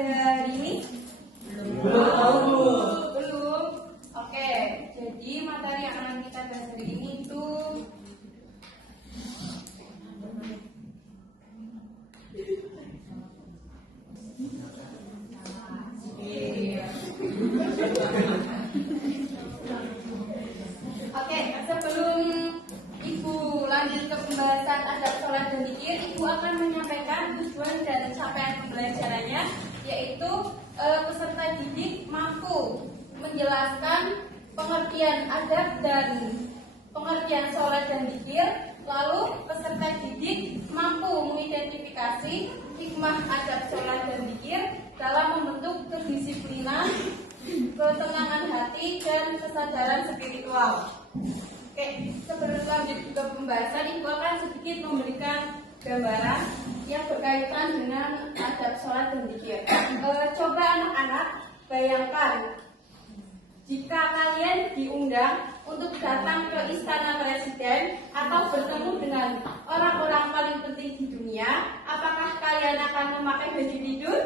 pada hari ini? Belum. Oke, jadi materi yang akan kita bahas hari ini itu sebelum Ibu lanjut ke pembahasan adab sholat dan zikir, Ibu akan menyampaikan tujuan dan capaian pembelajarannya, yaitu peserta didik mampu menjelaskan pengertian adab dan pengertian sholat dan zikir. Lalu peserta didik mampu mengidentifikasi hikmah adab sholat dan zikir dalam membentuk kedisiplinan, ketenangan hati, dan kesadaran spiritual. Oke, sebelum lanjut ke pembahasan, Ibu akan sedikit memberikan gambaran yang berkaitan dengan adab sholat dan zikir. Coba anak-anak bayangkan jika kalian diundang untuk datang ke istana presiden atau bertemu dengan orang-orang paling penting di dunia, apakah kalian akan memakai baju tidur?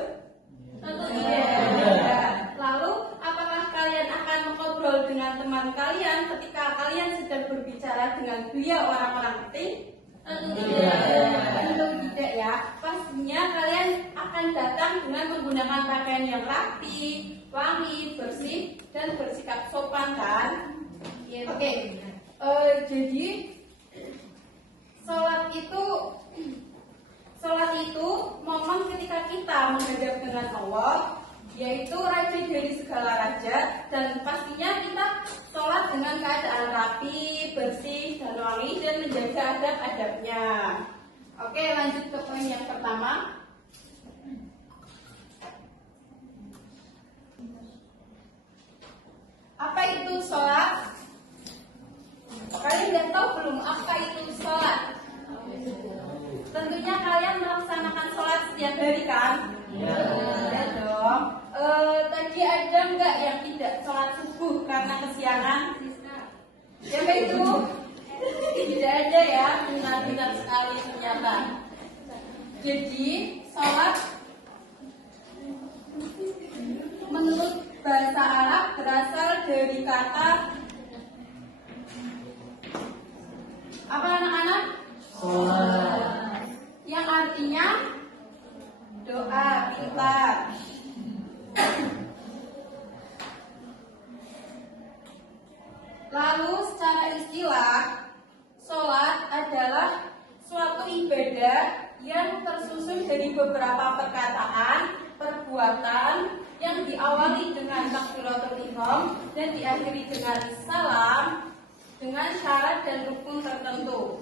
Tentu tidak. Lalu, apakah kalian akan mengobrol dengan teman kalian ketika kalian sedang berbicara dengan beliau orang-orang penting? Tentu tidak ya. Pastinya kalian akan datang dengan menggunakan pakaian yang rapi, wangi, bersih, dan bersikap sopan kan? Oke. Jadi sholat itu momen ketika kita menghadap dengan Allah, yaitu raja dari segala raja, dan pastinya kita sholat dengan keadaan rapi, bersih, dan wangi, dan menjaga adab-adabnya. Oke, lanjut ke poin yang pertama. Apa itu sholat? Kalian udah tahu belum apa itu sholat? Tentunya kalian melaksanakan sholat setiap hari kan? Ya dong. Tadi ada nggak yang tidak sholat subuh karena kesiangan? Siapa itu? Tidak ada ya, benar-benar sekali ternyata. Jadi sholat menurut bahasa Arab berasal dari kata apa anak-anak? Sholat. Yang artinya doa, pintar. Lalu secara istilah, sholat adalah suatu ibadah yang tersusun dari beberapa perkataan, perbuatan yang diawali dengan takbiratul ihram dan diakhiri dengan salam dengan syarat dan rukun tertentu.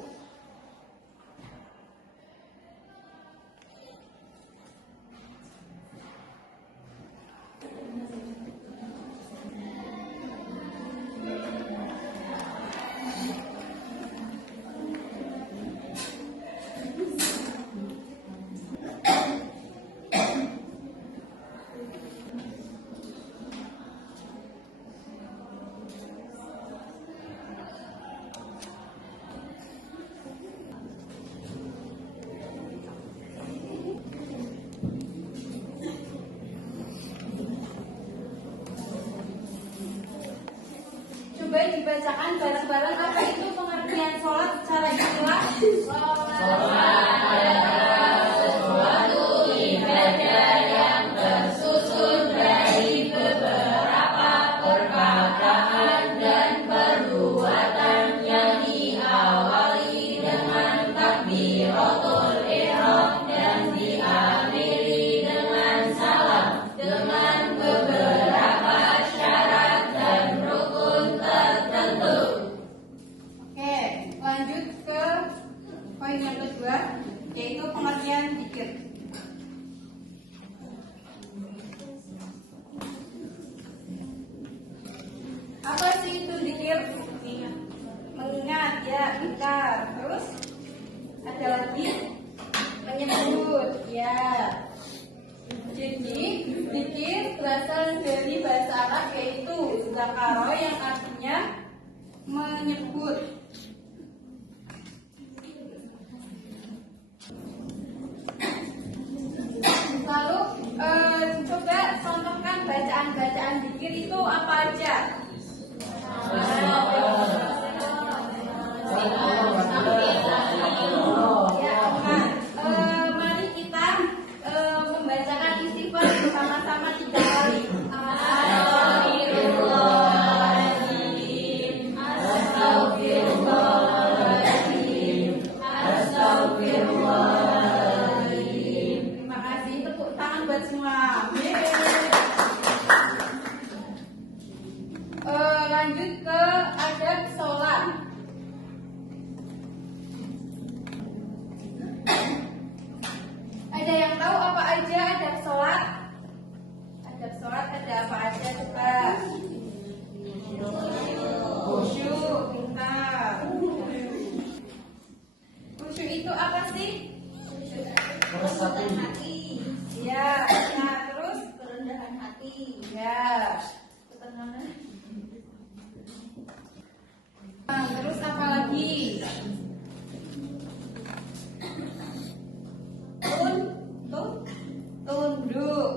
Coba dibacakan bareng-bareng apa itu pengertian sholat secara istilah. Sholat adalah suatu ibadah yang tersusun dari beberapa perkataan dan perbuatan yang diawali dengan takbiratul ihram dan diakhiri dengan salam dengan beberapa syarat dan rukun tertentu. Oke, lanjut ke poin yang kedua, yaitu pengertian zikir. Apa sih itu zikir? Mengingat ya, benar. Terus ada lagi menyebut ya. Jadi zikir berasal dari bahasa Arab yaitu zakaro yang artinya menyebut. Lalu Apa? Khusyuk, pintar. Khusyuk itu apa sih? Meresapkan hati. Ya, nah terus Kerendahan hati. ya. Ketenangan. Nah, terus apa lagi? Tunduk.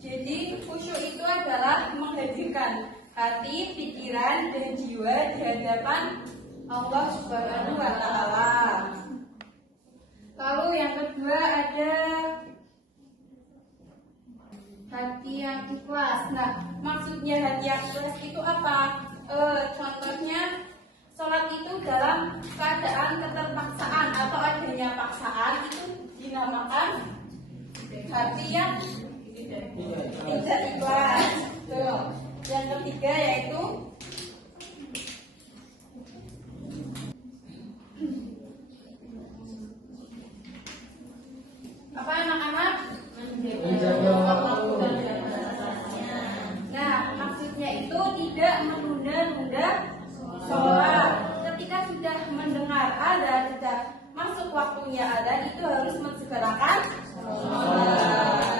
Jadi khusyuk itu adalah menghadirkan hati, pikiran, dan jiwa di hadapan Allah Subhanahu wa Ta'ala. Lalu yang kedua ada hati yang ikhlas. Nah, maksudnya hati yang ikhlas itu apa? Contohnya sholat itu dalam keadaan keterpaksaan atau adanya paksaan itu dinamakan hati yang tidak ikhlas. Tuh. Yang ketiga yaitu apa anak-anak? Menjaga waktu dan Nah, maksudnya itu tidak menunda-nunda sholat. Ketika sudah mendengar adzan, sudah masuk waktunya adzan, itu harus mensegerakan sholat.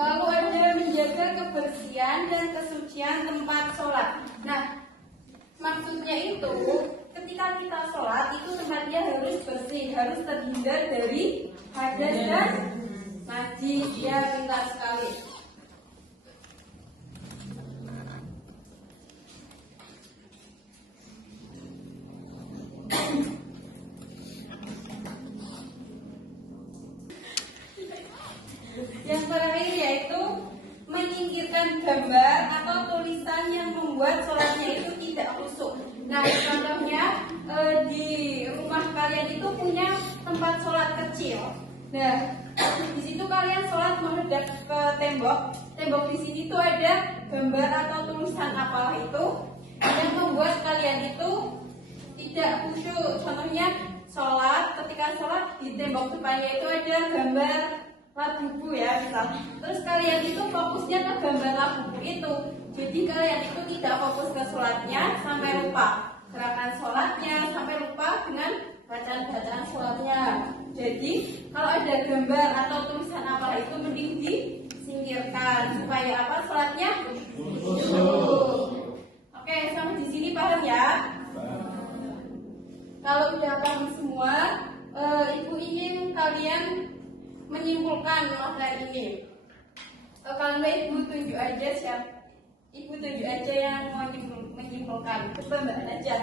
Lalu ada menjaga kebersihan dan kesucian tempat sholat. Nah, maksudnya itu ketika kita sholat itu tempatnya harus bersih, harus terhindar dari hadas dan najis. Ya, pintar sekali. Yang terakhir yaitu menyingkirkan gambar atau tulisan yang membuat sholatnya itu tidak khusyuk. Nah, contohnya di rumah kalian itu punya tempat sholat kecil. Nah, di situ kalian sholat menghadap ke tembok. Tembok di sini tuh ada gambar atau tulisan apalah itu yang membuat kalian itu tidak khusyuk. Contohnya sholat, ketika sholat di tembok depannya itu ada gambar lap buku ya misal. Terus kalian itu fokusnya ke gambar lap buku itu. Jadi kalian itu tidak fokus ke sholatnya sampai lupa gerakan sholatnya, sampai lupa dengan bacaan-bacaan sholatnya. Jadi kalau ada gambar atau tulisan apa itu mending disingkirkan supaya apa sholatnya khusyuk. Oke, sampai di sini paham ya? Kalau udah paham semua, ibu ingin kalian menyimpulkan materi ini. Kalau ibu tunjuk aja siapa? Ibu tunjuk aja yang mau menyimpulkan. Coba Mbak Najat.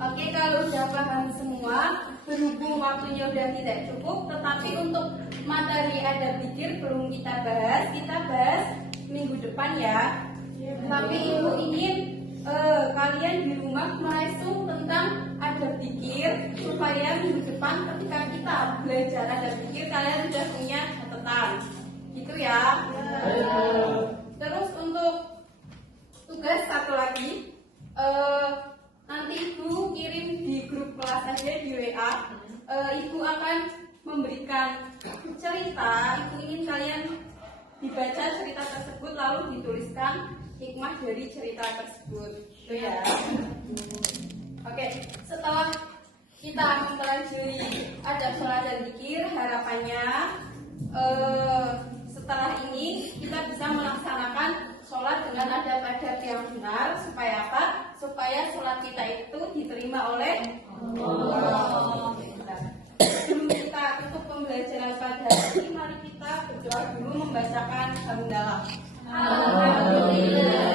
Oke, kalau udah paham semua, berhubung waktunya udah tidak cukup, tetapi untuk materi adab zikir belum kita bahas minggu depan ya. Tapi ibu ingin kalian di rumah meraisung tentang adab zikir supaya minggu depan ketika kita belajar adab zikir kalian sudah punya catatan, gitu ya. Terus untuk tugas satu lagi, nanti ibu kirim di grup kelas aja di WA. Ibu akan memberikan cerita. Ibu ingin kalian dibaca cerita tersebut lalu dituliskan hikmah dari cerita tersebut. Itu ya. Oke, setelah kita mempelajari adab sholat dan zikir, harapannya setelah ini kita bisa melaksanakan sholat dengan adab-adab yang benar. Supaya apa? Supaya sholat kita itu diterima oleh Allah. Sebelum kita tutup pembelajaran pada hari ini, mari kita berdoa dulu membacakan hamdalah. Alhamdulillah.